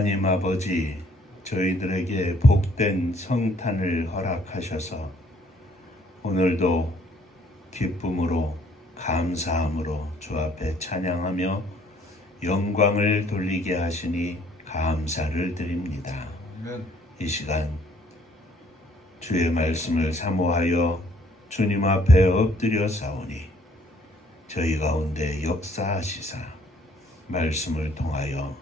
하나님 아버지, 저희들에게 복된 성탄을 허락하셔서 오늘도 기쁨으로 감사함으로 주 앞에 찬양하며 영광을 돌리게 하시니 감사를 드립니다. 이 시간 주의 말씀을 사모하여 주님 앞에 엎드려 싸우니 저희 가운데 역사하시사 말씀을 통하여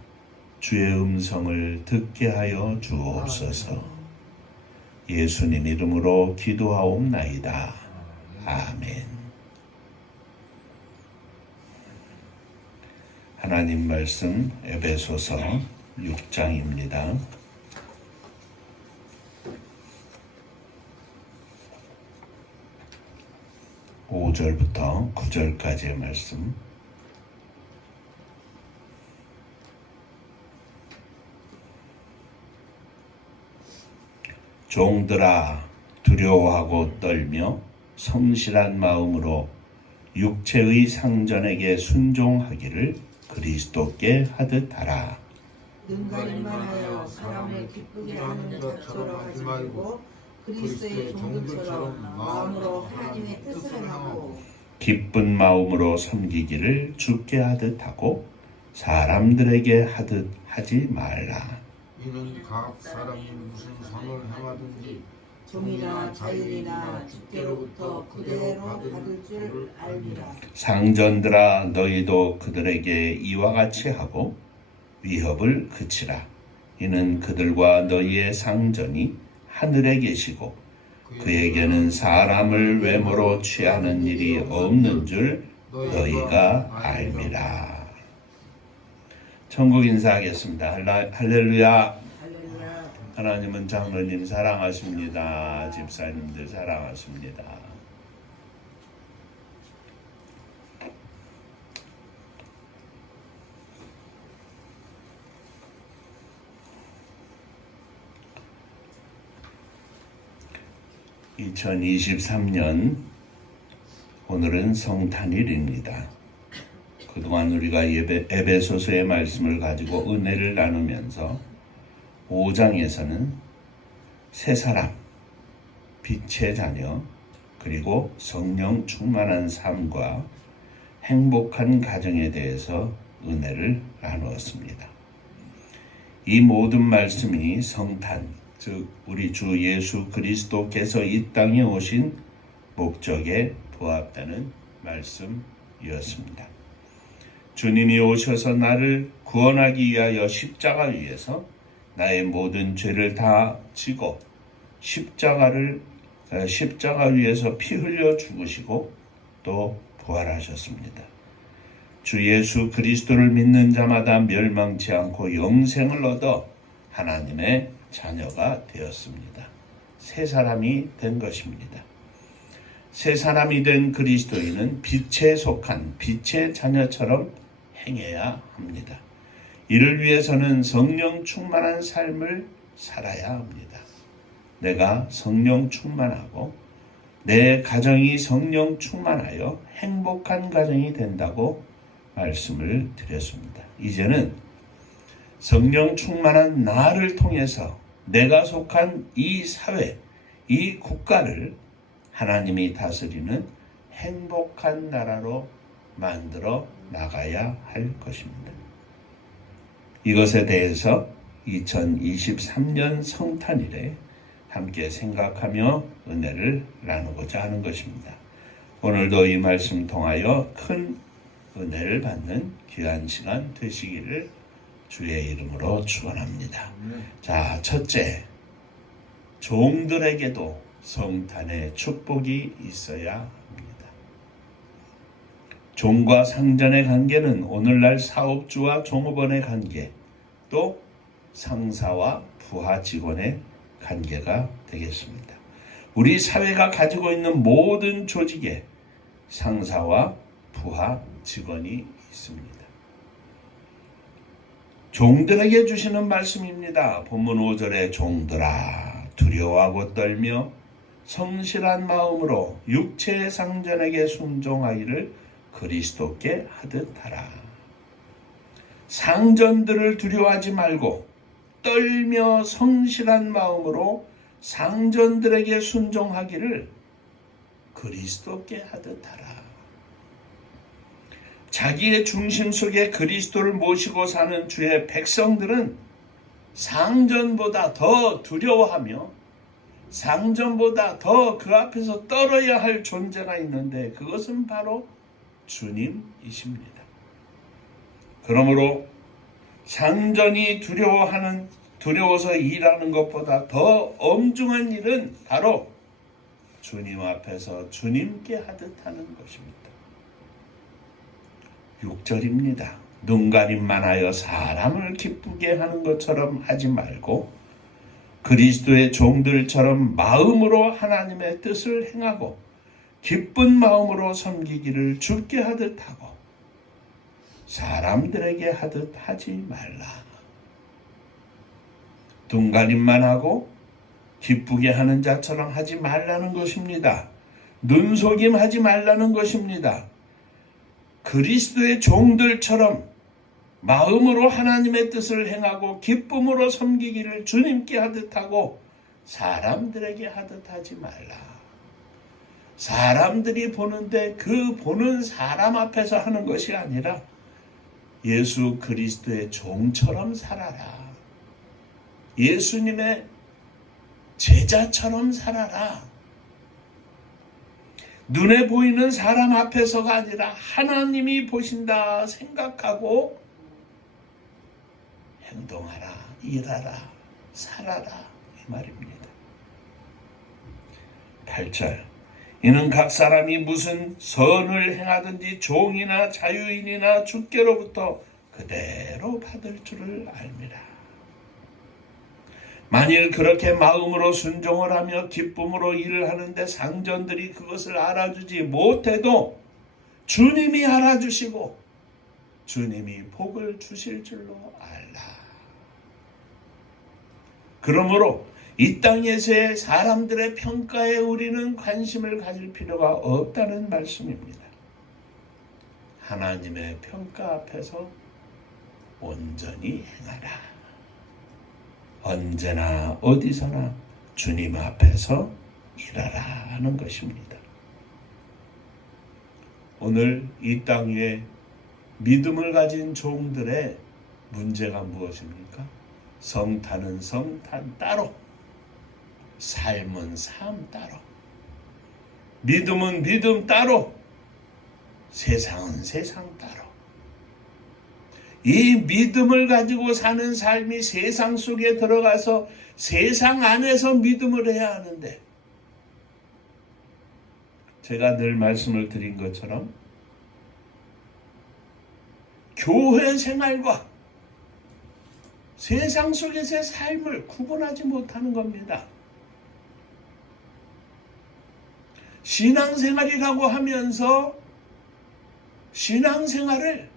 주의 음성을 듣게 하여 주옵소서. 예수님 이름으로 기도하옵나이다. 아멘. 하나님 말씀 에베소서 6장입니다. 5절부터 9절까지의 말씀. 종들아, 두려워하고 떨며 성실한 마음으로 육체의 상전에게 순종하기를 그리스도께 하듯 하라. 능가림만 하여 사람을 기쁘게 하는 자처럼 하지 말고 그리스도의 종들처럼 마음으로 하나님의 뜻을 행하고 기쁜 마음으로 섬기기를 주께 하듯 하고 사람들에게 하듯 하지 말라. 이는 각 사람이 무슨 선을 행하든지 종이나 자율이나 주께로부터 그대로 받을 줄 알미라. 상전들아, 너희도 그들에게 이와 같이 하고 위협을 그치라. 이는 그들과 너희의 상전이 하늘에 계시고 그에게는 사람을 외모로 취하는 일이 없는 줄 너희가 알미라. 천국 인사하겠습니다. 할렐루야. 하나님은 장로님 사랑하십니다. 집사님들 사랑하십니다. (2023년) 오늘은 성탄일입니다. 그동안 우리가 에베소서의 말씀을 가지고 은혜를 나누면서 5장에서는 새 사람, 빛의 자녀, 그리고 성령 충만한 삶과 행복한 가정에 대해서 은혜를 나누었습니다. 이 모든 말씀이 성탄, 즉 우리 주 예수 그리스도께서 이 땅에 오신 목적에 부합되는 말씀이었습니다. 주님이 오셔서 나를 구원하기 위하여 십자가 위에서 나의 모든 죄를 다 지고 십자가 위에서 피 흘려 죽으시고 또 부활하셨습니다. 주 예수 그리스도를 믿는 자마다 멸망치 않고 영생을 얻어 하나님의 자녀가 되었습니다. 새 사람이 된 것입니다. 새 사람이 된 그리스도인은 빛에 속한 빛의 자녀처럼 행해야 합니다. 이를 위해서는 성령 충만한 삶을 살아야 합니다. 내가 성령 충만하고 내 가정이 성령 충만하여 행복한 가정이 된다고 말씀을 드렸습니다. 이제는 성령 충만한 나를 통해서 내가 속한 이 사회, 이 국가를 하나님이 다스리는 행복한 나라로 만들어 나가야 할 것입니다. 이것에 대해서 2023년 성탄일에 함께 생각하며 은혜를 나누고자 하는 것입니다. 오늘도 이 말씀 통하여 큰 은혜를 받는 귀한 시간 되시기를 주의 이름으로 축원합니다. 자, 첫째, 종들에게도 성탄의 축복이 있어야 합니다. 종과 상전의 관계는 오늘날 사업주와 종업원의 관계, 또 상사와 부하 직원의 관계가 되겠습니다. 우리 사회가 가지고 있는 모든 조직에 상사와 부하 직원이 있습니다. 종들에게 주시는 말씀입니다. 본문 5절에 종들아, 두려워하고 떨며 성실한 마음으로 육체의 상전에게 순종하기를 그리스도께 하듯 하라. 상전들을 두려워하지 말고 떨며 성실한 마음으로 상전들에게 순종하기를 그리스도께 하듯 하라. 자기의 중심 속에 그리스도를 모시고 사는 주의 백성들은 상전보다 더 두려워하며 상전보다 더 그 앞에서 떨어야 할 존재가 있는데 그것은 바로 주님이십니다. 그러므로 상전이 두려워서 일하는 것보다 더 엄중한 일은 바로 주님 앞에서 주님께 하듯 하는 것입니다. 6절입니다. 눈가림만 하여 사람을 기쁘게 하는 것처럼 하지 말고 그리스도의 종들처럼 마음으로 하나님의 뜻을 행하고 기쁜 마음으로 섬기기를 주께 하듯 하고 사람들에게 하듯 하지 말라. 눈가림만 하고 기쁘게 하는 자처럼 하지 말라는 것입니다. 눈속임 하지 말라는 것입니다. 그리스도의 종들처럼 마음으로 하나님의 뜻을 행하고 기쁨으로 섬기기를 주님께 하듯 하고 사람들에게 하듯 하지 말라. 사람들이 보는데 그 보는 사람 앞에서 하는 것이 아니라 예수 그리스도의 종처럼 살아라. 예수님의 제자처럼 살아라. 눈에 보이는 사람 앞에서가 아니라 하나님이 보신다 생각하고 행동하라, 일하라, 살아라 이 말입니다. 8절 이는 각 사람이 무슨 선을 행하든지 종이나 자유인이나 주께로부터 그대로 받을 줄을 알미라. 만일 그렇게 마음으로 순종을 하며 기쁨으로 일을 하는데 상전들이 그것을 알아주지 못해도 주님이 알아주시고 주님이 복을 주실 줄로 알라. 그러므로 이 땅에서의 사람들의 평가에 우리는 관심을 가질 필요가 없다는 말씀입니다. 하나님의 평가 앞에서 온전히 행하라. 언제나 어디서나 주님 앞에서 일하라 하는 것입니다. 오늘 이 땅 위에 믿음을 가진 종들의 문제가 무엇입니까? 성탄은 성탄 따로, 삶은 삶 따로, 믿음은 믿음 따로, 세상은 세상 따로. 이 믿음을 가지고 사는 삶이 세상 속에 들어가서 세상 안에서 믿음을 해야 하는데, 제가 늘 말씀을 드린 것처럼 교회 생활과 세상 속에서의 삶을 구분하지 못하는 겁니다. 신앙생활이라고 하면서 신앙생활을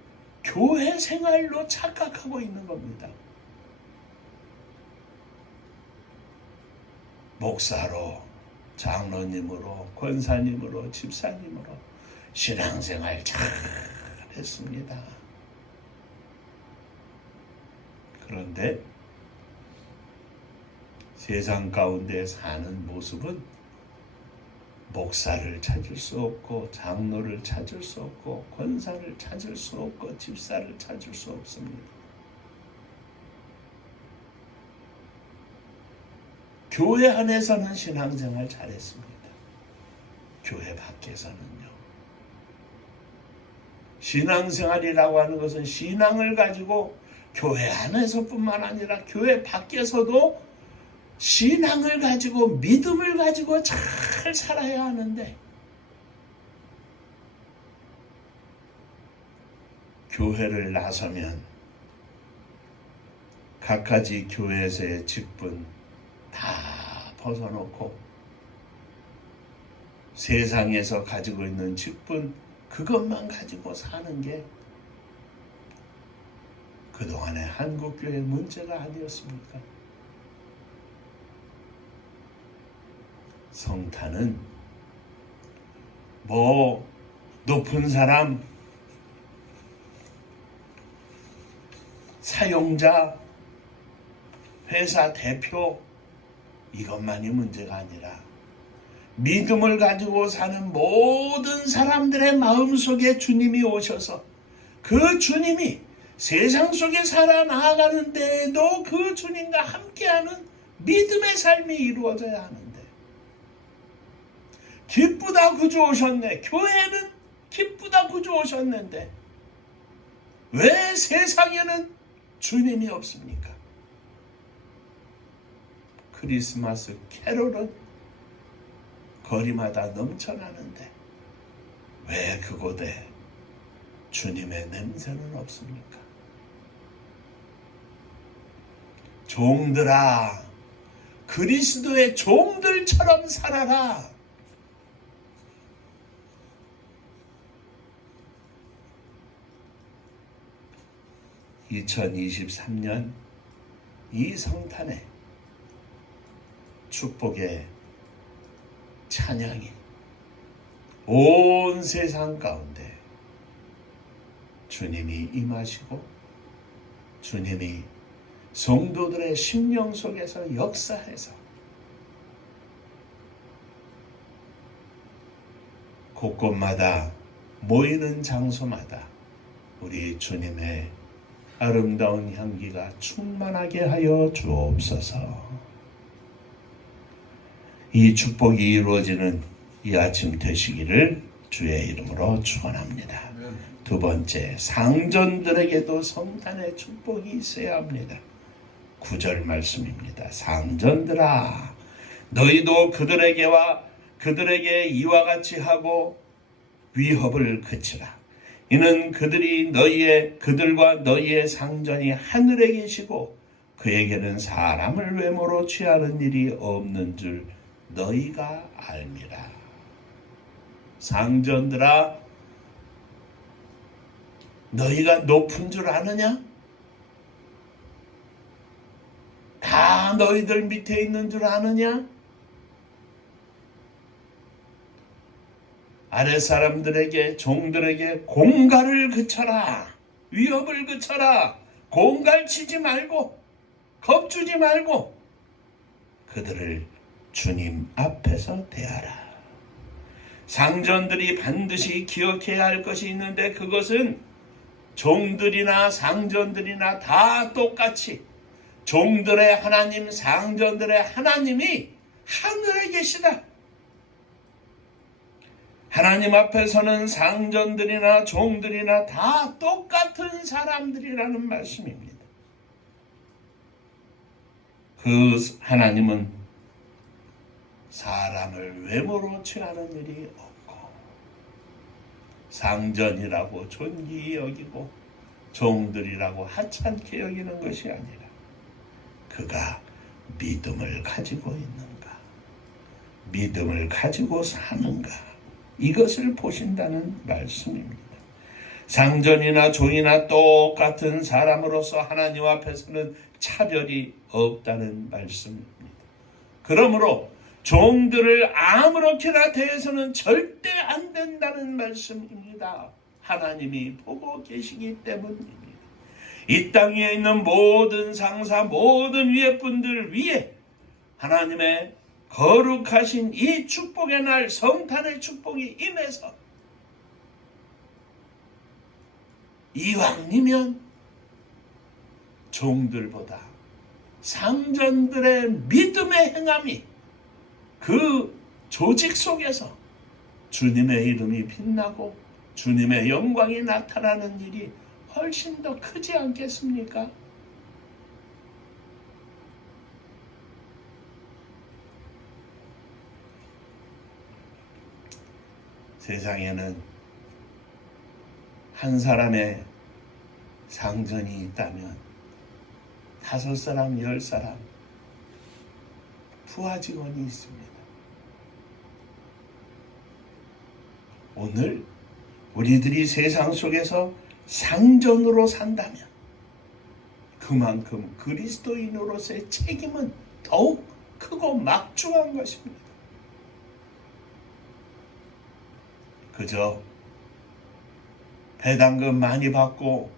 교회 생활로 착각하고 있는 겁니다. 목사로, 장로님으로, 권사님으로, 집사님으로 신앙생활 잘 했습니다. 그런데 세상 가운데 사는 모습은 목사를 찾을 수 없고 장로를 찾을 수 없고 권사를 찾을 수 없고 집사를 찾을 수 없습니다. 교회 안에서는 신앙생활 잘했습니다. 교회 밖에서는요. 신앙생활이라고 하는 것은 신앙을 가지고 교회 안에서뿐만 아니라 교회 밖에서도 신앙을 가지고 믿음을 가지고 잘 살아야 하는데 교회를 나서면 갖가지 교회에서의 직분 다 벗어놓고 세상에서 가지고 있는 직분 그것만 가지고 사는 게 그동안의 한국교회의 문제가 아니었습니까? 성탄은 뭐 높은 사람, 사용자, 회사 대표 이것만이 문제가 아니라 믿음을 가지고 사는 모든 사람들의 마음속에 주님이 오셔서 그 주님이 세상 속에 살아나가는 데에도 그 주님과 함께하는 믿음의 삶이 이루어져야 하는데, 기쁘다 구주 오셨네. 교회는 기쁘다 구주 오셨는데 왜 세상에는 주님이 없습니까? 크리스마스 캐롤은 거리마다 넘쳐나는데 왜 그곳에 주님의 냄새는 없습니까? 종들아, 그리스도의 종들처럼 살아라. 2023년 이 성탄의 축복의 찬양이 온 세상 가운데 주님이 임하시고 주님이 성도들의 심령 속에서 역사해서 곳곳마다 모이는 장소마다 우리 주님의 아름다운 향기가 충만하게 하여 주옵소서. 이 축복이 이루어지는 이 아침 되시기를 주의 이름으로 축원합니다. 두 번째, 상전들에게도 성탄의 축복이 있어야 합니다. 9절 말씀입니다. 상전들아, 너희도 그들에게 이와 같이 하고 위협을 그치라. 이는 그들과 너희의 상전이 하늘에 계시고 그에게는 사람을 외모로 취하는 일이 없는 줄 너희가 알미라. 상전들아, 너희가 높은 줄 아느냐? 다 너희들 밑에 있는 줄 아느냐? 아랫사람들에게, 종들에게 공갈을 그쳐라. 위협을 그쳐라. 공갈치지 말고, 겁주지 말고 그들을 주님 앞에서 대하라. 상전들이 반드시 기억해야 할 것이 있는데 그것은 종들이나 상전들이나 다 똑같이 종들의 하나님, 상전들의 하나님이 하늘에 계시다. 하나님 앞에서는 상전들이나 종들이나 다 똑같은 사람들이라는 말씀입니다. 그 하나님은 사람을 외모로 취하는 일이 없고 상전이라고 존귀히 여기고 종들이라고 하찮게 여기는 것이 아니라 그가 믿음을 가지고 있는가, 믿음을 가지고 사는가, 이것을 보신다는 말씀입니다. 상전이나 종이나 똑같은 사람으로서 하나님 앞에서는 차별이 없다는 말씀입니다. 그러므로 종들을 아무렇게나 대해서는 절대 안 된다는 말씀입니다. 하나님이 보고 계시기 때문입니다. 이 땅에 있는 모든 상사, 모든 위에 분들 위에 하나님의 거룩하신 이 축복의 날, 성탄의 축복이 임해서 이왕이면 종들보다 상전들의 믿음의 행함이 그 조직 속에서 주님의 이름이 빛나고 주님의 영광이 나타나는 일이 훨씬 더 크지 않겠습니까? 세상에는 한 사람의 상전이 있다면 5사람, 10사람 부하 직원이 있습니다. 오늘 우리들이 세상 속에서 상전으로 산다면 그만큼 그리스도인으로서의 책임은 더욱 크고 막중한 것입니다. 그저 배당금 많이 받고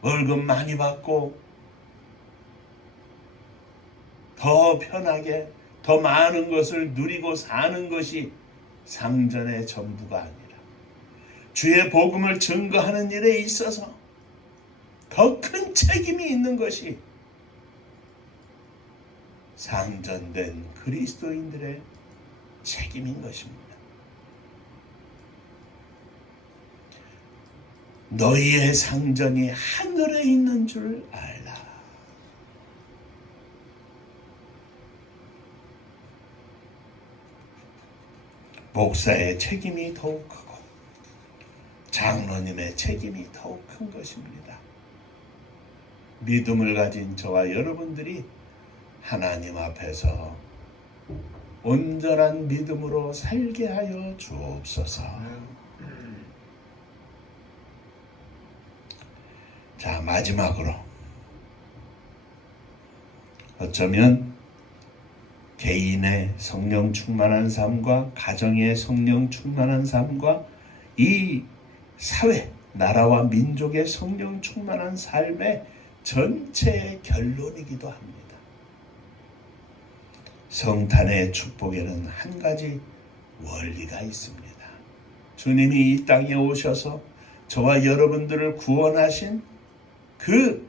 월급 많이 받고 더 편하게 더 많은 것을 누리고 사는 것이 상전의 전부가 아니라 주의 복음을 증거하는 일에 있어서 더 큰 책임이 있는 것이 상전된 그리스도인들의 책임인 것입니다. 너희의 상전이 하늘에 있는 줄 알라. 목사의 책임이 더욱 크고 장로님의 책임이 더욱 큰 것입니다. 믿음을 가진 저와 여러분들이 하나님 앞에서 온전한 믿음으로 살게 하여 주옵소서. 자, 마지막으로 어쩌면 개인의 성령 충만한 삶과 가정의 성령 충만한 삶과 이 사회, 나라와 민족의 성령 충만한 삶의 전체의 결론이기도 합니다. 성탄의 축복에는 한 가지 원리가 있습니다. 주님이 이 땅에 오셔서 저와 여러분들을 구원하신 그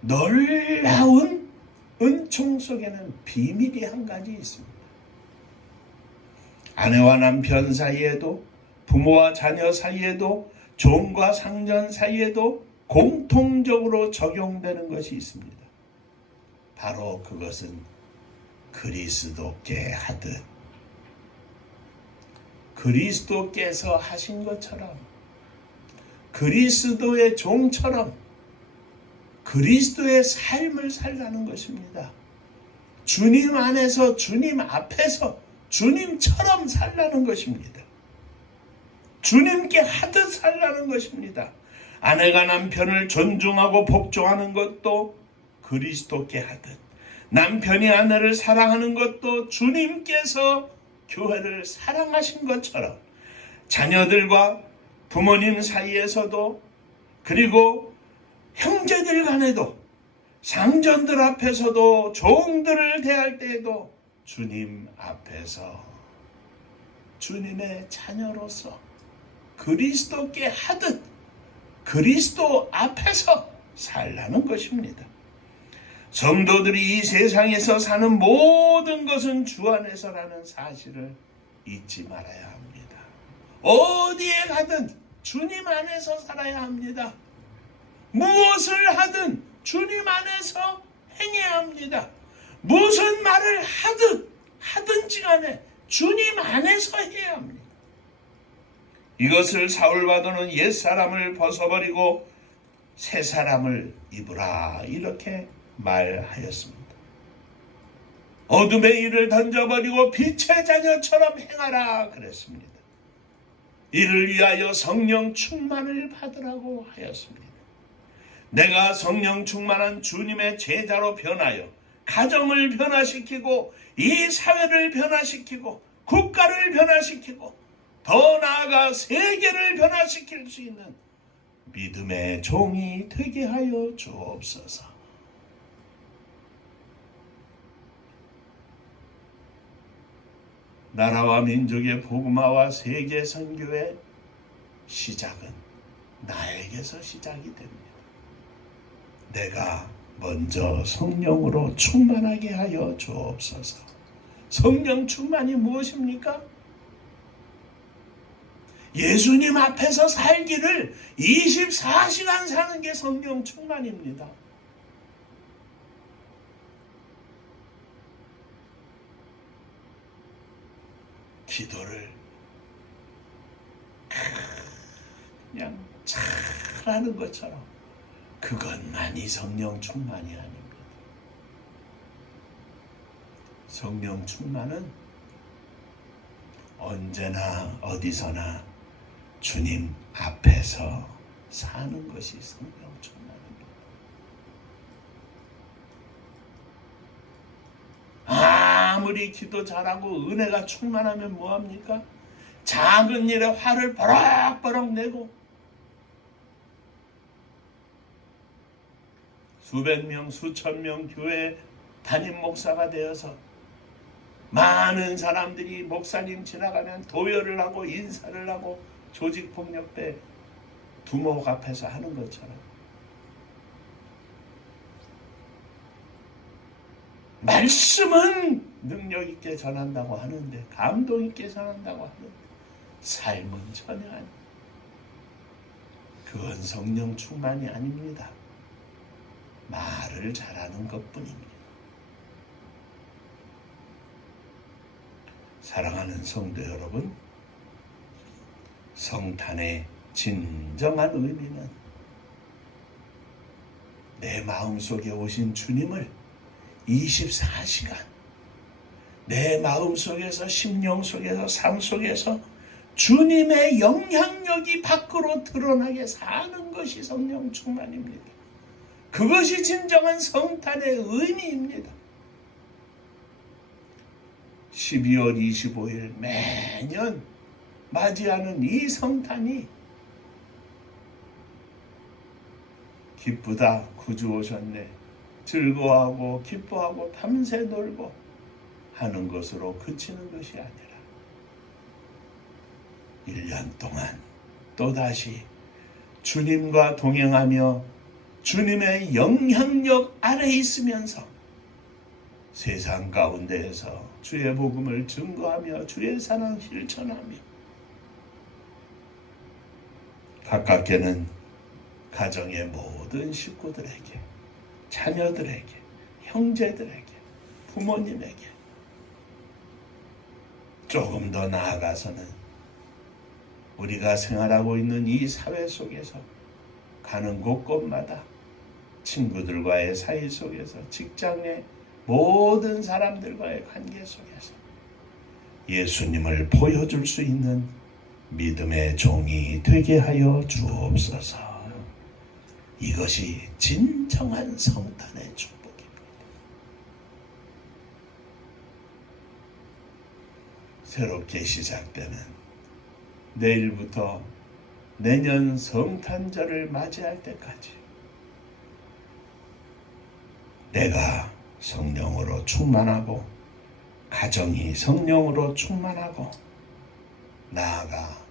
놀라운 은총 속에는 비밀이 한 가지 있습니다. 아내와 남편 사이에도, 부모와 자녀 사이에도, 종과 상전 사이에도 공통적으로 적용되는 것이 있습니다. 바로 그것은 그리스도께 하듯 그리스도께서 하신 것처럼 그리스도의 종처럼 그리스도의 삶을 살라는 것입니다. 주님 안에서 주님 앞에서 주님처럼 살라는 것입니다. 주님께 하듯 살라는 것입니다. 아내가 남편을 존중하고 복종하는 것도 그리스도께 하듯 남편이 아내를 사랑하는 것도 주님께서 교회를 사랑하신 것처럼 자녀들과 부모님 사이에서도 그리고 형제들 간에도 상전들 앞에서도 종들을 대할 때에도 주님 앞에서 주님의 자녀로서 그리스도께 하듯 그리스도 앞에서 살라는 것입니다. 성도들이 이 세상에서 사는 모든 것은 주 안에서라는 사실을 잊지 말아야 합니다. 어디에 가든 주님 안에서 살아야 합니다. 무엇을 하든 주님 안에서 행해야 합니다. 무슨 말을 하든지 간에 주님 안에서 해야 합니다. 이것을 사울바도는 옛사람을 벗어버리고 새 사람을 입으라 이렇게 말하였습니다. 어둠의 일을 던져버리고 빛의 자녀처럼 행하라 그랬습니다. 이를 위하여 성령 충만을 받으라고 하였습니다. 내가 성령 충만한 주님의 제자로 변하여 가정을 변화시키고 이 사회를 변화시키고 국가를 변화시키고 더 나아가 세계를 변화시킬 수 있는 믿음의 종이 되게 하여 주옵소서. 나라와 민족의 복음화와 세계 선교의 시작은 나에게서 시작이 됩니다. 내가 먼저 성령으로 충만하게 하여 주옵소서. 성령 충만이 무엇입니까? 예수님 앞에서 살기를 24시간 사는 게 성령 충만입니다. 기도를 그냥 잘하는 것처럼 그것만이 성령 충만이 아닙니다. 성령 충만은 언제나 어디서나 주님 앞에서 사는 것이 성령 충만입니다. 아무리 기도 잘하고 은혜가 충만하면 뭐합니까? 작은 일에 화를 버럭버럭 내고 수백 명, 수천 명 교회에 담임 목사가 되어서 많은 사람들이 목사님 지나가면 도열을 하고 인사를 하고 조직폭력배 두목 앞에서 하는 것처럼 말씀은 능력 있게 전한다고 하는데, 감동 있게 전한다고 하는데 삶은 전혀 아닙니다. 그건 성령 충만이 아닙니다. 말을 잘하는 것뿐입니다. 사랑하는 성도 여러분, 성탄의 진정한 의미는 내 마음속에 오신 주님을 24시간 내 마음속에서, 심령 속에서, 삶 속에서 주님의 영향력이 밖으로 드러나게 사는 것이 성령 충만입니다. 그것이 진정한 성탄의 의미입니다. 12월 25일 매년 맞이하는 이 성탄이 기쁘다, 구주 오셨네, 즐거워하고 기뻐하고 밤새 놀고 하는 것으로 그치는 것이 아니라 1년 동안 또다시 주님과 동행하며 주님의 영향력 아래 있으면서 세상 가운데에서 주의 복음을 증거하며 주의 사랑 실천하며, 가깝게는 가정의 모든 식구들에게, 자녀들에게, 형제들에게, 부모님에게, 조금 더 나아가서는 우리가 생활하고 있는 이 사회 속에서 가는 곳곳마다 친구들과의 사이 속에서, 직장의 모든 사람들과의 관계 속에서 예수님을 보여줄 수 있는 믿음의 종이 되게 하여 주옵소서. 이것이 진정한 성탄의 축복입니다. 새롭게 시작되는 내일부터 내년 성탄절을 맞이할 때까지 내가 성령으로 충만하고, 가정이 성령으로 충만하고, 나아가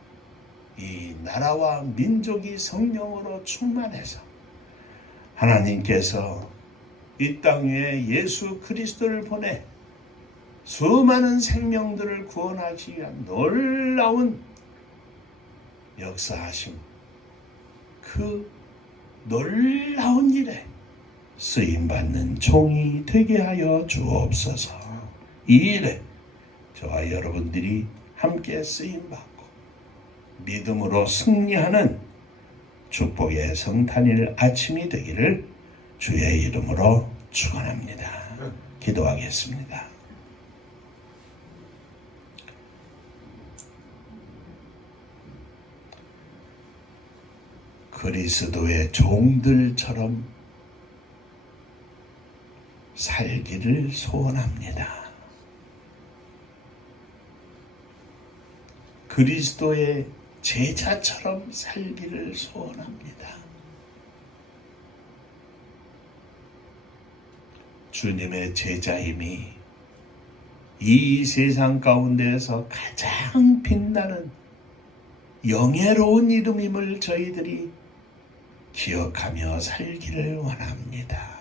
이 나라와 민족이 성령으로 충만해서 하나님께서 이 땅 위에 예수 그리스도를 보내 수많은 생명들을 구원하기 위한 놀라운 역사하심, 그 놀라운 일에 쓰임받는 종이 되게 하여 주옵소서. 이 일에 저와 여러분들이 함께 쓰임받고 믿음으로 승리하는 축복의 성탄일 아침이 되기를 주의 이름으로 축원합니다. 기도하겠습니다. 그리스도의 종들처럼 살기를 소원합니다. 그리스도의 제자처럼 살기를 소원합니다. 주님의 제자임이 이 세상 가운데에서 가장 빛나는 영예로운 이름임을 저희들이 기억하며 살기를 원합니다.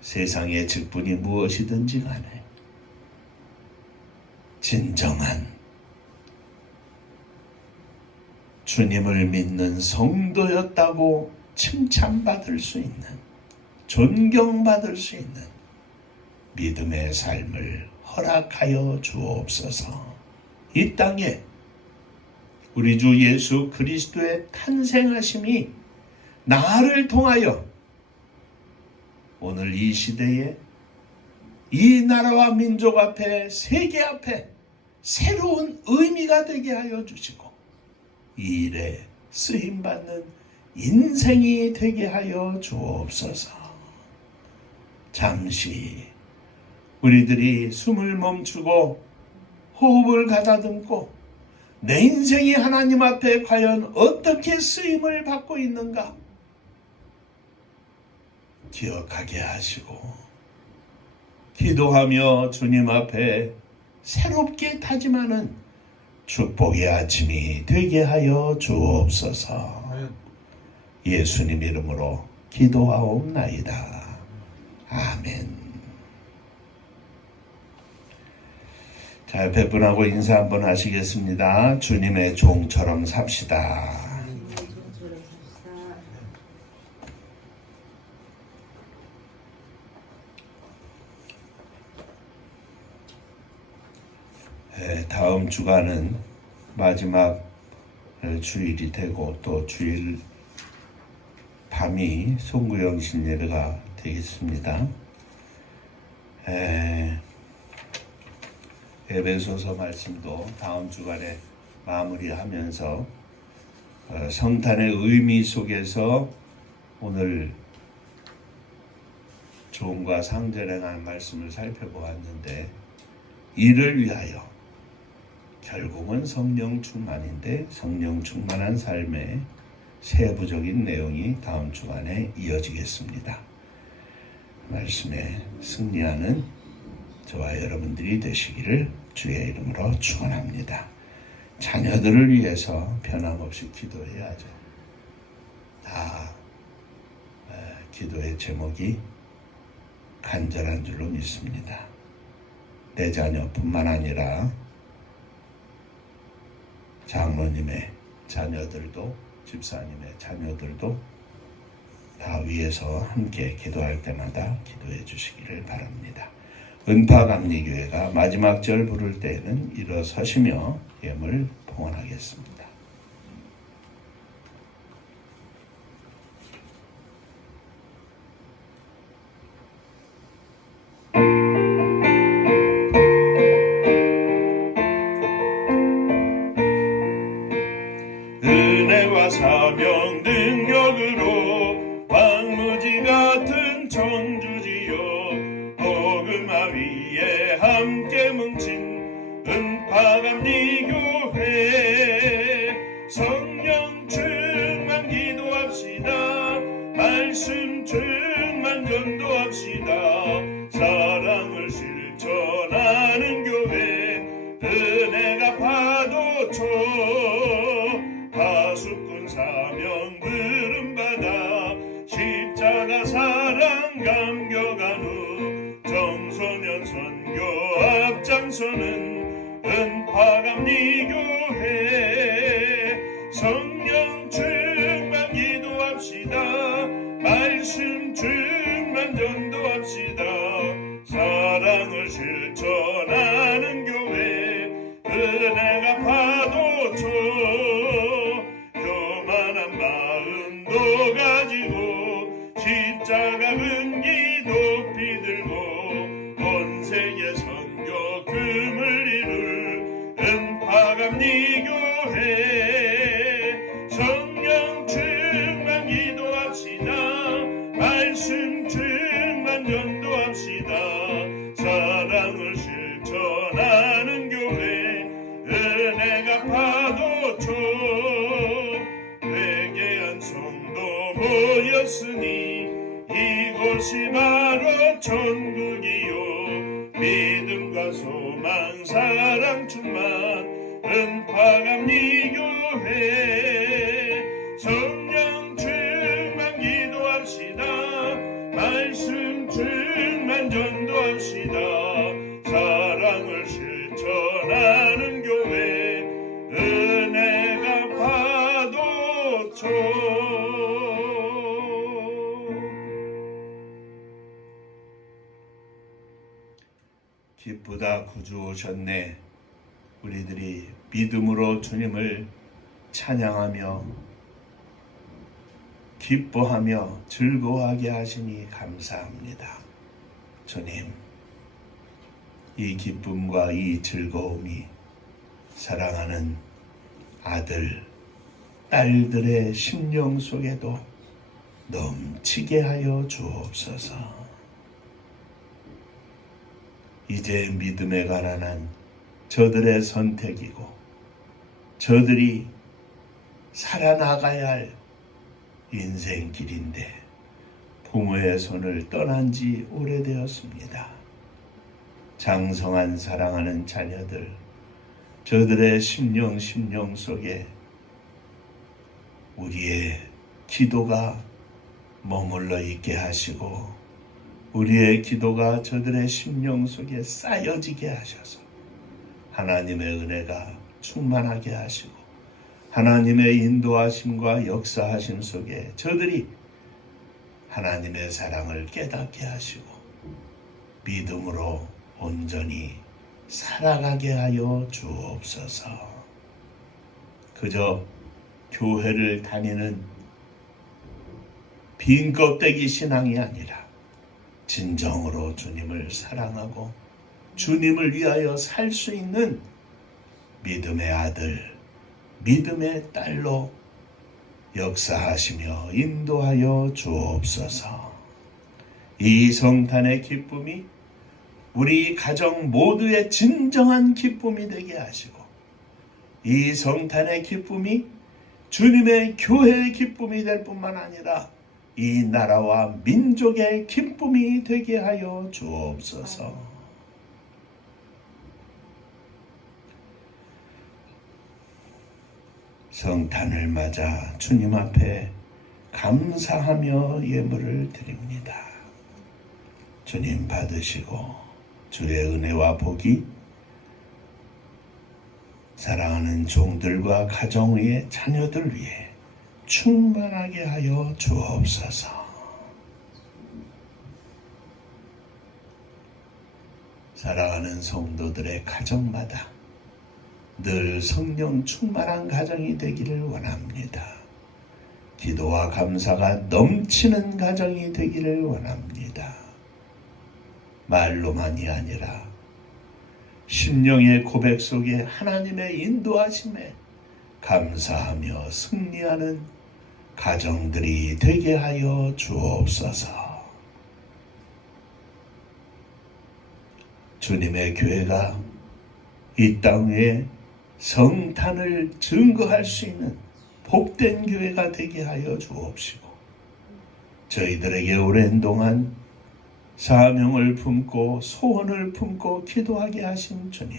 세상의 직분이 무엇이든지 간에 진정한 주님을 믿는 성도였다고 칭찬받을 수 있는, 존경받을 수 있는 믿음의 삶을 허락하여 주옵소서. 이 땅에 우리 주 예수 그리스도의 탄생하심이 나를 통하여 오늘 이 시대에 이 나라와 민족 앞에, 세계 앞에 새로운 의미가 되게 하여 주시고 이 일에 쓰임받는 인생이 되게 하여 주옵소서. 잠시 우리들이 숨을 멈추고 호흡을 가다듬고 내 인생이 하나님 앞에 과연 어떻게 쓰임을 받고 있는가, 기억하게 하시고 기도하며 주님 앞에 새롭게 다짐하는 축복의 아침이 되게 하여 주옵소서. 예수님 이름으로 기도하옵나이다. 아멘. 자, 배분하고 인사 한번 하시겠습니다. 주님의 종처럼 삽시다. 다음 주간은 마지막 주일이 되고 또 주일 밤이 송구영신 예배가 되겠습니다. 에베소서 말씀도 다음 주간에 마무리하면서 성탄의 의미 속에서 오늘 조언과 상전에 관한 말씀을 살펴보았는데 이를 위하여 결국은 성령 충만인데 성령 충만한 삶의 세부적인 내용이 다음 주간에 이어지겠습니다. 말씀에 승리하는 저와 여러분들이 되시기를 주의 이름으로 축원합니다. 자녀들을 위해서 변함없이 기도해야죠. 다 기도의 제목이 간절한 줄로 믿습니다. 내 자녀뿐만 아니라 장로님의 자녀들도 집사님의 자녀들도 다 위에서 함께 기도할 때마다 기도해 주시기를 바랍니다. 은파감리교회가 마지막 절 부를 때에는 일어서시며 예물 봉헌하겠습니다. 은혜와 사명 능력으로 황무지 같은 천주지여 복음화 위에 함께 뭉친 은파감리교회 성령 충만 기도합시다. 말씀 충만 전도합시다. 사랑을 실천하는 교회 은혜가 파도쳐 파수꾼 사명 부름받아 십자가 사랑 감격한 후 청소년 선교 앞장서는 은파감리교회 성령 충만 기도합시다. 말씀 충만 전도합시다. 사랑을 실천하는 교회 은혜가 파도쳐 교만한 마음도 가지고 십자가 근기 높이 들고 온 세계 선교 금을 이룰 은파감리교회 성령 충만 기도합시다. 말씀 충만 전도합시다. 사랑을 실천하는 교회 은혜가 파도쳐 회개한 성도 모였으니 이곳이 바로 천국이요 믿음과 소망 사랑 충만 은파감리교회 성령 충만 기도합시다. 말씀 충만 전도합시다. 사랑을 실천하는 교회 은혜가 파도쳐 기쁘다 구주 오셨네. 우리들이 믿음으로 주님을 찬양하며 기뻐하며 즐거워하게 하시니 감사합니다. 주님, 이 기쁨과 이 즐거움이 사랑하는 아들, 딸들의 심령 속에도 넘치게 하여 주옵소서. 이제 믿음에 가난한 저들의 선택이고 저들이 살아나가야 할 인생길인데 부모의 손을 떠난 지 오래되었습니다. 장성한 사랑하는 자녀들, 저들의 심령 속에 우리의 기도가 머물러 있게 하시고 우리의 기도가 저들의 심령 속에 쌓여지게 하셔서 하나님의 은혜가 충만하게 하시고 하나님의 인도하심과 역사하심 속에 저들이 하나님의 사랑을 깨닫게 하시고 믿음으로 온전히 살아가게 하여 주옵소서. 그저 교회를 다니는 빈 껍데기 신앙이 아니라 진정으로 주님을 사랑하고 주님을 위하여 살 수 있는 믿음의 아들, 믿음의 딸로 역사하시며 인도하여 주옵소서. 이 성탄의 기쁨이 우리 가정 모두의 진정한 기쁨이 되게 하시고 이 성탄의 기쁨이 주님의 교회의 기쁨이 될 뿐만 아니라 이 나라와 민족의 기쁨이 되게 하여 주옵소서. 성탄을 맞아 주님 앞에 감사하며 예물을 드립니다. 주님 받으시고 주의 은혜와 복이 사랑하는 종들과 가정 위에 자녀들 위에 충만하게 하여 주옵소서. 사랑하는 성도들의 가정마다 늘 성령 충만한 가정이 되기를 원합니다. 기도와 감사가 넘치는 가정이 되기를 원합니다. 말로만이 아니라 심령의 고백 속에 하나님의 인도하심에 감사하며 승리하는 가정들이 되게 하여 주옵소서. 주님의 교회가 이 땅 위에 성탄을 증거할 수 있는 복된 교회가 되게 하여 주옵시고 저희들에게 오랜 동안 사명을 품고 소원을 품고 기도하게 하신 주님,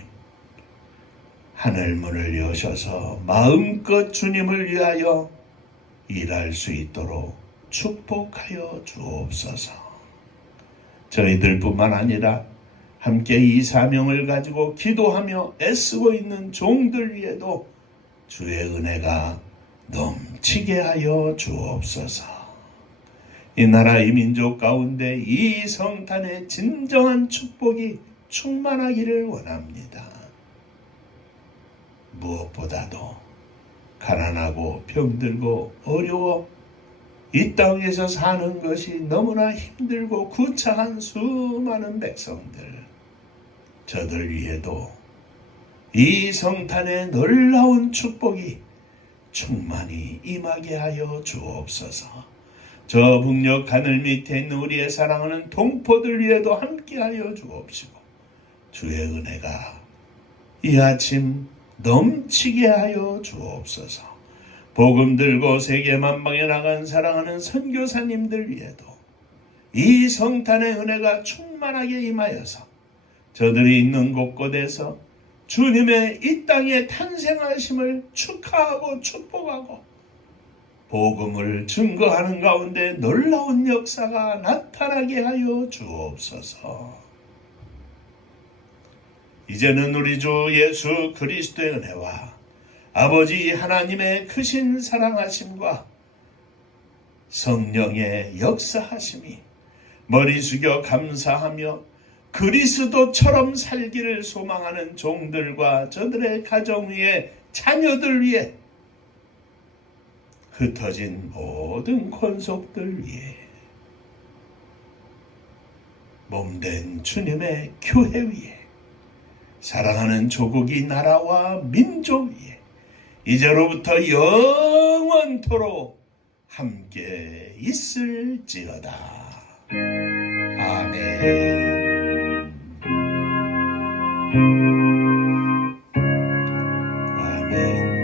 하늘문을 여셔서 마음껏 주님을 위하여 일할 수 있도록 축복하여 주옵소서. 저희들뿐만 아니라 함께 이 사명을 가지고 기도하며 애쓰고 있는 종들 위에도 주의 은혜가 넘치게 하여 주옵소서. 이 나라 이 민족 가운데 이 성탄의 진정한 축복이 충만하기를 원합니다. 무엇보다도 가난하고 병들고 어려워 이 땅에서 사는 것이 너무나 힘들고 구차한 수많은 백성들, 저들 위에도 이 성탄의 놀라운 축복이 충만히 임하게 하여 주옵소서. 저 북녘 하늘 밑에 있는 우리의 사랑하는 동포들 위에도 함께하여 주옵시고 주의 은혜가 이 아침 넘치게 하여 주옵소서. 복음 들고 세계 만방에 나간 사랑하는 선교사님들 위에도 이 성탄의 은혜가 충만하게 임하여서 저들이 있는 곳곳에서 주님의 이 땅에 탄생하심을 축하하고 축복하고 복음을 증거하는 가운데 놀라운 역사가 나타나게 하여 주옵소서. 이제는 우리 주 예수 그리스도의 은혜와 아버지 하나님의 크신 사랑하심과 성령의 역사하심이 머리 숙여 감사하며 그리스도처럼 살기를 소망하는 종들과 저들의 가정 위에 자녀들 위에 흩어진 모든 권속들 위에 몸된 주님의 교회 위에 사랑하는 조국이 나라와 민족 위에 이제로부터 영원토록 함께 있을지어다. 아멘. 아멘.